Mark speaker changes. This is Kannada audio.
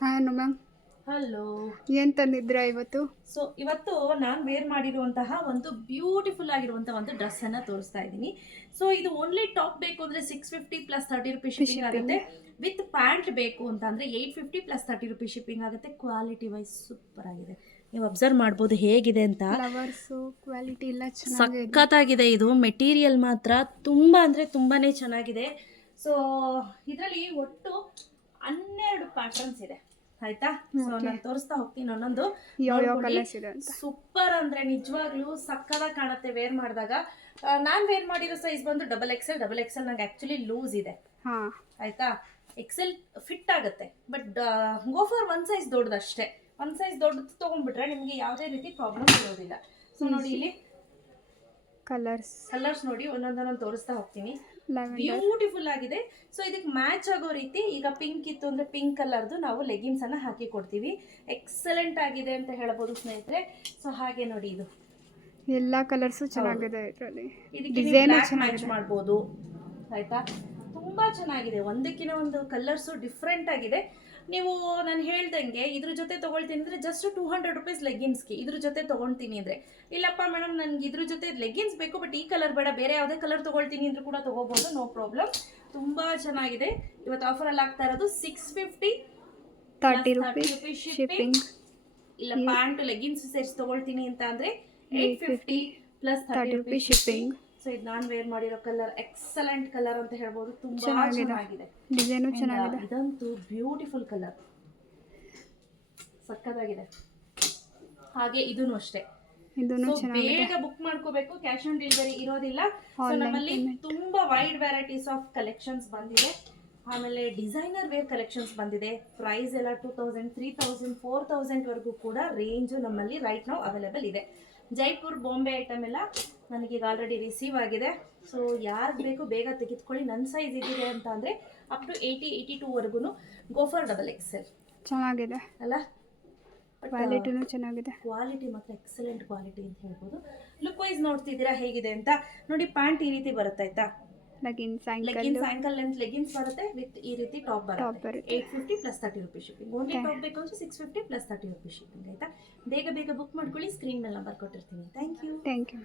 Speaker 1: ಹಾಂ ಮ್ಯಾಮ್
Speaker 2: ಹಲೋ
Speaker 1: ಏನ್ ತಂದಿದ್ರ ಇವತ್ತು?
Speaker 2: ಸೊ ಇವತ್ತು ನಾನು ವೇರ್ ಮಾಡಿರುವಂತಹ ಒಂದು ಬ್ಯೂಟಿಫುಲ್ ಆಗಿರುವಂತಹ ಒಂದು ಡ್ರೆಸ್ ಅನ್ನ ತೋರಿಸ್ತಾ ಇದ್ದೀನಿ. ಸೊ ಇದು ಓನ್ಲಿ ಟಾಪ್ ಬೇಕು ಅಂದ್ರೆ six fifty plus thirty rupees shipping ಆಗುತ್ತೆ. ವಿತ್ ಪ್ಯಾಂಟ್ ಬೇಕು ಅಂತ ಅಂದ್ರೆ eight fifty plus thirty rupees shipping ಆಗುತ್ತೆ. ಕ್ವಾಲಿಟಿ ವೈಸ್ ಸೂಪರ್ ಆಗಿದೆ. ನೀವು ಅಬ್ಸರ್ವ್ ಮಾಡ್ಬೋದು ಹೇಗಿದೆ ಅಂತ.
Speaker 1: ಕ್ವಾಲಿಟಿ ಎಲ್ಲ
Speaker 2: ಸಖತ್ತಾಗಿದೆ ಇದು. ಮೆಟೀರಿಯಲ್ ಮಾತ್ರ ತುಂಬ ಅಂದರೆ ತುಂಬಾನೇ ಚೆನ್ನಾಗಿದೆ. ಸೊ ಇದರಲ್ಲಿ ಒಟ್ಟು ಹನ್ನೆರಡು ಪ್ಯಾಟರ್ನ್ಸ್ ಇದೆ. ಆಯ್ತಾ? ಸೊ. ನಾನು ತೋರಿಸ್ತಾ ಹೋಗ್ತೀನಿ ಒಂದೊಂದು. ಸೂಪರ್ ಅಂದ್ರೆ ನಿಜವಾಗ್ಲೂ ಸಕ್ಕದಾಗ ಕಾಣುತ್ತೆ ವೇರ್ ಮಾಡಿದಾಗ. ನಾನ್ ವೇರ್ ಮಾಡಿರೋ ಸೈಜ್ ಬಂದು ಡಬಲ್ ಎಕ್ಸೆಲ್ ಡಬಲ್ ಎಕ್ಸೆಲ್ ನಂಗೆ ಆಕ್ಚುಲಿ ಲೂಸ್ ಇದೆ.
Speaker 1: ಹಾಂ.
Speaker 2: ಆಯ್ತಾ? ಎಕ್ಸೆಲ್ ಫಿಟ್ ಆಗುತ್ತೆ but go for one size ದೊಡ್ಡದಷ್ಟೇ one size ದೊಡ್ಡದು ತಗೊಂಡ್ಬಿಟ್ರೆ ನಿಮ್ಗೆ ಯಾವುದೇ ರೀತಿ ಪ್ರಾಬ್ಲಮ್ ಇರೋದಿಲ್ಲ. ಸೊ ನೋಡಿ ಇಲ್ಲಿ
Speaker 1: ಕಲರ್ಸ್
Speaker 2: ಕಲರ್ಸ್ ನೋಡಿ ಒಂದೊಂದೊಂದೊಂದು ತೋರಿಸ್ತಾ ಹೋಗ್ತೀನಿ. ಬ್ಯೂಟಿಫುಲ್ ಆಗಿದೆ. ಸೊ ಇದಕ್ಕೆ ಮ್ಯಾಚ್ ಆಗೋ ರೀತಿ ಈಗ ಪಿಂಕ್ ಇತ್ತು ಅಂದ್ರೆ ಪಿಂಕ್ ಕಲರ್ದು ನಾವು ಲೆಗಿನ್ಸ್ ಅನ್ನ ಹಾಕಿ ಕೊಡ್ತೀವಿ. ಎಕ್ಸಲೆಂಟ್ ಆಗಿದೆ ಅಂತ ಹೇಳ್ಬೋದು ಸ್ನೇಹಿತರೆ. ಸೊ ಹಾಗೆ ನೋಡಿ ಇದು.
Speaker 1: ಎಲ್ಲ ಕಲರ್ಸು ಚೆನ್ನಾಗಿದೆ ಇದರಲ್ಲಿ.
Speaker 2: ಮ್ಯಾಚ್. ಮಾಡ್ಬೋದು. ಆಯ್ತಾ? ತುಂಬಾ ಚೆನ್ನಾಗಿದೆ. ಒಂದಕ್ಕಿಂತ ಒಂದು ಕಲರ್ಸು ಡಿಫ್ರೆಂಟ್ ಆಗಿದೆ. ನೀವು ನಾನು ಹೇಳ್ದಂಗೆ ಇದ್ರ ಜೊತೆ ತೊಗೊಳ್ತೀನಿ ಅಂದರೆ ಜಸ್ಟ್ ಟೂ ಹಂಡ್ರೆಡ್ ರುಪೀಸ್ ಲೆಗ್ಗಿನ್ಸ್ಗೆ ಇದ್ರ ಜೊತೆ ತಗೊಳ್ತೀನಿ ಅಂದ್ರೆ. ಇಲ್ಲಪ್ಪ ಮೇಡಮ್ ನನಗೆ ಇದ್ರ ಜೊತೆ ಲೆಗ್ಗಿನ್ಸ್ ಬೇಕು ಬಟ್ ಈ ಕಲರ್ ಬೇಡ ಬೇರೆ ಯಾವುದೇ ಕಲರ್ ತಗೊಳ್ತೀನಿ ಅಂದ್ರೂ ಕೂಡ ತೊಗೋಬೋದು ನೋ ಪ್ರಾಬ್ಲಮ್ ತುಂಬಾ ಚೆನ್ನಾಗಿದೆ. ಇವತ್ತು ಆಫರಲ್ಲಿ ಅಲ್ಲಿ ಆಗ್ತಾ ಇರೋದು six fifty
Speaker 1: thirty
Speaker 2: Plus 30
Speaker 1: rupees shipping
Speaker 2: ಇಲ್ಲ ಪ್ಯಾಂಟ್ ಲೆಗ್ಗಿನ್ಸ್ ಸೇರಿಸಿ ತಗೊಳ್ತೀನಿ ಅಂತ ಅಂದರೆ eight fifty plus
Speaker 1: thirty rupees shipping
Speaker 2: so ಇದು ನಾನು ವೇರ್ ಮಾಡಿರೋ ಕಲರ್ ಎಕ್ಸಲೆಂಟ್ ಕಲರ್ ಅಂತ ಹೇಳ್ಬೋದು. ತುಂಬಾ
Speaker 1: ಚೆನ್ನಾಗಿದೆ. ಡಿಸೈನ್ ಚೆನ್ನಾಗಿದೆ.
Speaker 2: ಇದಂತೂ ಬ್ಯೂಟಿಫುಲ್ ಕಲರ್ ಸಕ್ಕತ್ತಾಗಿದೆ. ಹಾಗೆ
Speaker 1: ಇದೂ ಅಷ್ಟೇ.
Speaker 2: ಬೇಗ ಬುಕ್ ಮಾಡ್ಕೋಬೇಕು. ಕ್ಯಾಶ್ ಆನ್ ಡೆಲಿವರಿ ಇರೋದಿಲ್ಲ. ಸೊ ನಮ್ಮಲ್ಲಿ ತುಂಬಾ ವೈಡ್ ವೆರೈಟೀಸ್ ಆಫ್ ಕಲೆಕ್ಷನ್ಸ್ ಬಂದಿದೆ. ಆಮೇಲೆ ಡಿಸೈನರ್ ವೇರ್ ಕಲೆಕ್ಷನ್ಸ್ ಬಂದಿದೆ. ಪ್ರೈಸ್ ಎಲ್ಲ two thousand three thousand four thousand ವರೆಗೂ ಕೂಡ ರೇಂಜು ನಮ್ಮಲ್ಲಿ ರೈಟ್ ನಾವು ಅವೈಲೇಬಲ್ ಇದೆ. ಜೈಪುರ್ ಬಾಂಬೆ ಐಟಮ್ ಎಲ್ಲ ನನಗೀಗ ಆಲ್ರೆಡಿ ರಿಸೀವ್ ಆಗಿದೆ. ಸೊ ಯಾರಿಗೆ ಬೇಕು ಬೇಗ ತೆಗೆದುಕೊಳ್ಳಿ. ನನ್ನ ಸೈಜ್ ಇದಿದೆ ಅಂತ ಅಂದರೆ ಅಪ್ ಟು ಏಯ್ಟಿ ಏಯ್ಟಿ ಟೂವರೆಗೂ ಗೋಫರ್ ಡಬಲ್ ಎಕ್ಸೆಲ್
Speaker 1: ಚೆನ್ನಾಗಿದೆ.
Speaker 2: ಅಲ್ಲ?
Speaker 1: ಕ್ವಾಲಿಟಿನೂ ಚೆನ್ನಾಗಿದೆ.
Speaker 2: ಕ್ವಾಲಿಟಿ ಮಾತ್ರ ಎಕ್ಸಲೆಂಟ್ ಕ್ವಾಲಿಟಿ ಅಂತ ಹೇಳ್ಬೋದು. ಲುಕ್ ವೈಸ್ ನೋಡ್ತಿದ್ದೀರಾ? ಹೇಗಿದೆ ಅಂತ? ನೋಡಿ ಪ್ಯಾಂಟ್ ಈ ರೀತಿ ಬರುತ್ತೆ ಆಯ್ತಾ?
Speaker 1: Leggings
Speaker 2: leggings ankle length leggings ಬರುತ್ತೆ ವಿತ್ ಈ ರೀತಿ ಟಾಪ್ ಬರುತ್ತೆ. Eight fifty plus thirty rupees shipping only. Top ಬೇಕು ಅಂದ್ರೆ six fifty plus thirty rupees shipping ಆಯ್ತಾ? ಬೇಗ ಬೇಗ ಬುಕ್ ಮಾಡ್ಕೊಳ್ಳಿ. ಸ್ಕ್ರೀನ್ ಮೇಲೆ ನಂಬರ್ ಕೊಟ್ಟಿರ್ತೀನಿ. Thank you
Speaker 1: thank you